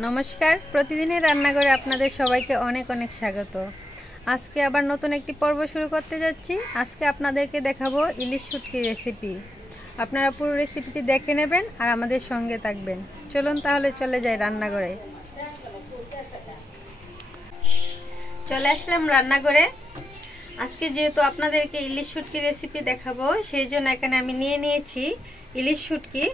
নমস্কার, প্রতিদিনের রান্নাঘরে আপনাদের সবাইকে অনেক অনেক স্বাগত। আজকে আবার নতুন একটি পর্ব শুরু করতে যাচ্ছি। আজকে আপনাদেরকে দেখাবো ইলিশ শুটকির রেসিপি। আপনারা পুরো রেসিপিটি দেখে নেবেন আর আমাদের সঙ্গে থাকবেন। চলুন তাহলে চলে যাই রান্নাঘরে। চলে আসলাম রান্নাঘরে। আজকে যেহেতু আপনাদেরকে ইলিশ শুটকির রেসিপি দেখাবো, সেই জন্য এখানে আমি নিয়ে নিয়েছি ইলিশ শুটকি।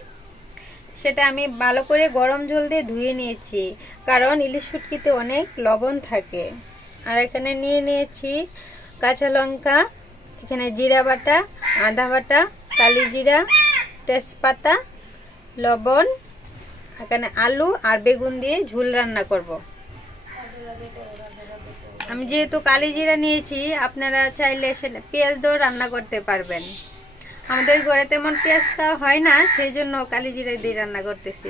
সেটা আমি ভালো করে গরম জল দিয়ে ধুয়ে নিয়েছি, কারণ ইলিশ শুটকিতে অনেক লবণ থাকে। আর এখানে নিয়ে নিয়েছি কাঁচা লঙ্কা, এখানে জিরা বাটা, আদা বাটা, কালি জিরা, তেজপাতা, লবণ, এখানে আলু আর বেগুন দিয়ে ঝোল রান্না করব। আমি যেহেতু কালি জিরা নিয়েছি, আপনারা চাইলে সেটা পেঁয়াজ দিয়েও রান্না করতে পারবেন। আমাদের ঘরে তেমন পেঁয়াজ খাওয়া হয় না, সেই জন্য কালি জিরা দিয়ে রান্না করতেছি।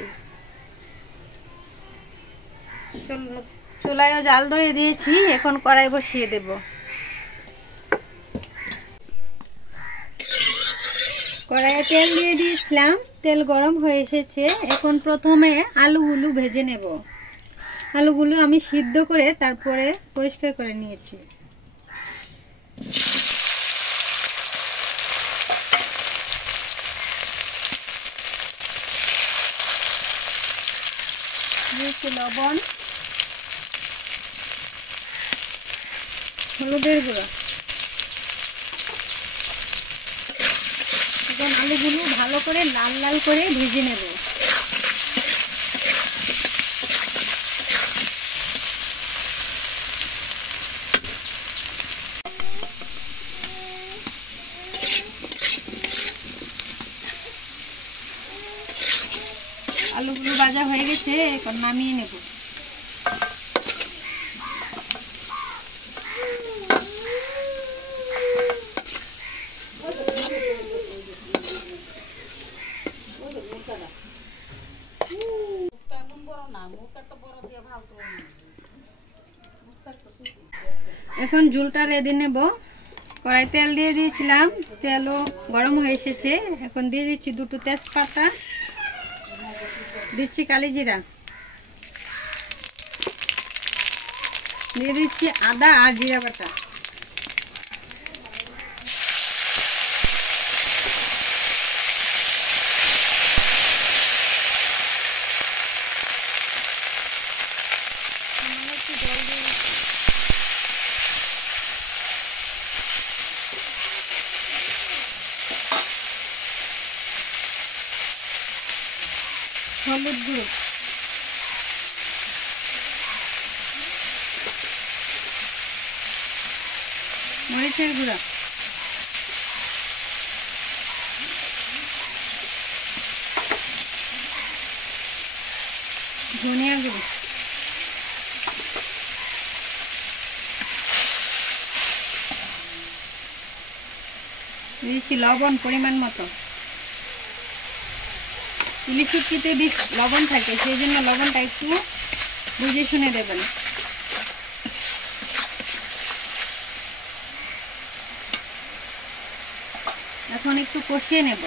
চুলায়ও জাল ধরে দিয়েছি, এখন কড়াই বসিয়ে দেব। কড়াইয়ে তেল দিয়ে দিয়েছিলাম, তেল গরম হয়ে এসেছে। এখন প্রথমে আলুগুলো ভেজে নেব। আলুগুলো আমি সিদ্ধ করে তারপরে পরিষ্কার করে নিয়েছি। দিয়েছি লবণ, হলুদের গুঁড়ো। এখন আলুগুলো ভালো করে লাল লাল করে ভেজে নেব। আলুগুলো ভাজা হয়ে গেছে, এখন নামিয়ে নেব। এখন ঝোলটা রেডি নেব। কড়াই তেল দিয়ে দিয়েছিলাম, তেলও গরম হয়ে এসেছে। এখন দিয়ে দিচ্ছি দুটো তেজপাতা, দিচ্ছি কালি জিরা, দিয়ে দিচ্ছি আদা আর জিরা বাটা, হলুদ গুঁড়ো, মরিচের গুঁড়া, ধনিয়া গুঁড়ো, দিয়েছি লবণ পরিমাণ মতো। ইলিশ শুটকিতে বেশ লবণ থাকে, সেই জন্য লবণটা একটু বুঝে শুনে দেবেন। এখন একটু কষিয়ে নেব।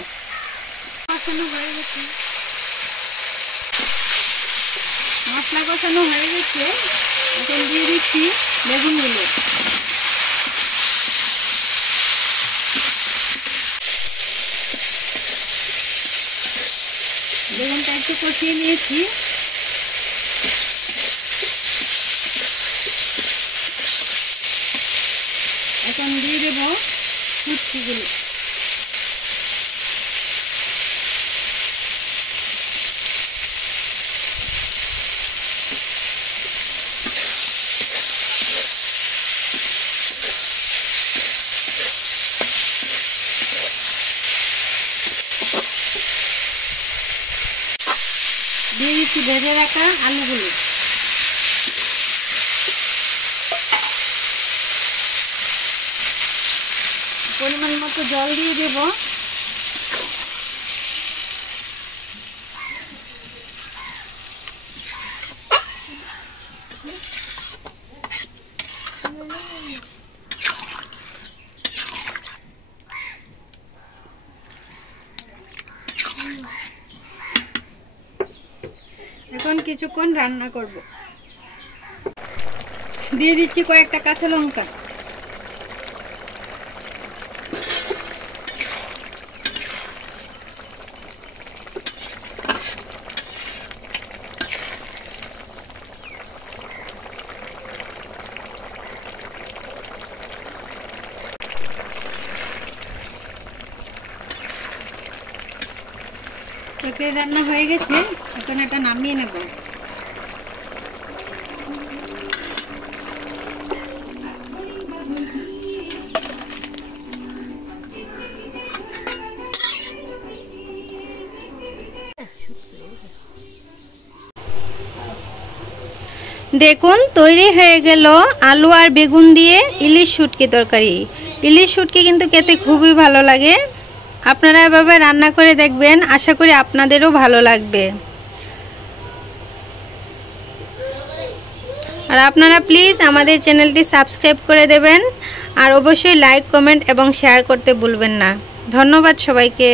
কষানো হয়ে গেছে, মশলা কষানো হয়ে গেছে। এখন দিয়ে দিচ্ছি বেগুনগুলো। বেগুনটা একটু কষিয়ে নিয়েছি। এখন দিয়ে দেব শুটকিগুলো। দিয়ে দিচ্ছি ভেজে রাখা আলুগুলো। পরিমাণ মতো জল দিয়ে দেব। এখন কিছুক্ষণ রান্না করব। দিয়ে দিচ্ছি কয়েকটা কাঁচা লঙ্কা। তরকারি রান্না হয়ে গেছে, এখন এটা নামিয়ে নেব। দেখুন তৈরি হয়ে গেল আলু আর বেগুন দিয়ে ইলিশ শুটকি তরকারি। ইলিশ শুটকি কিন্তু খেতে খুবই ভালো লাগে। আপনারা এভাবে রান্না করে দেখবেন, আশা করি আপনাদেরও ভালো লাগবে। আর আপনারা প্লিজ আমাদের চ্যানেলটি সাবস্ক্রাইব করে দেবেন, আর অবশ্যই লাইক, কমেন্ট এবং শেয়ার করতে ভুলবেন না। ধন্যবাদ সবাইকে।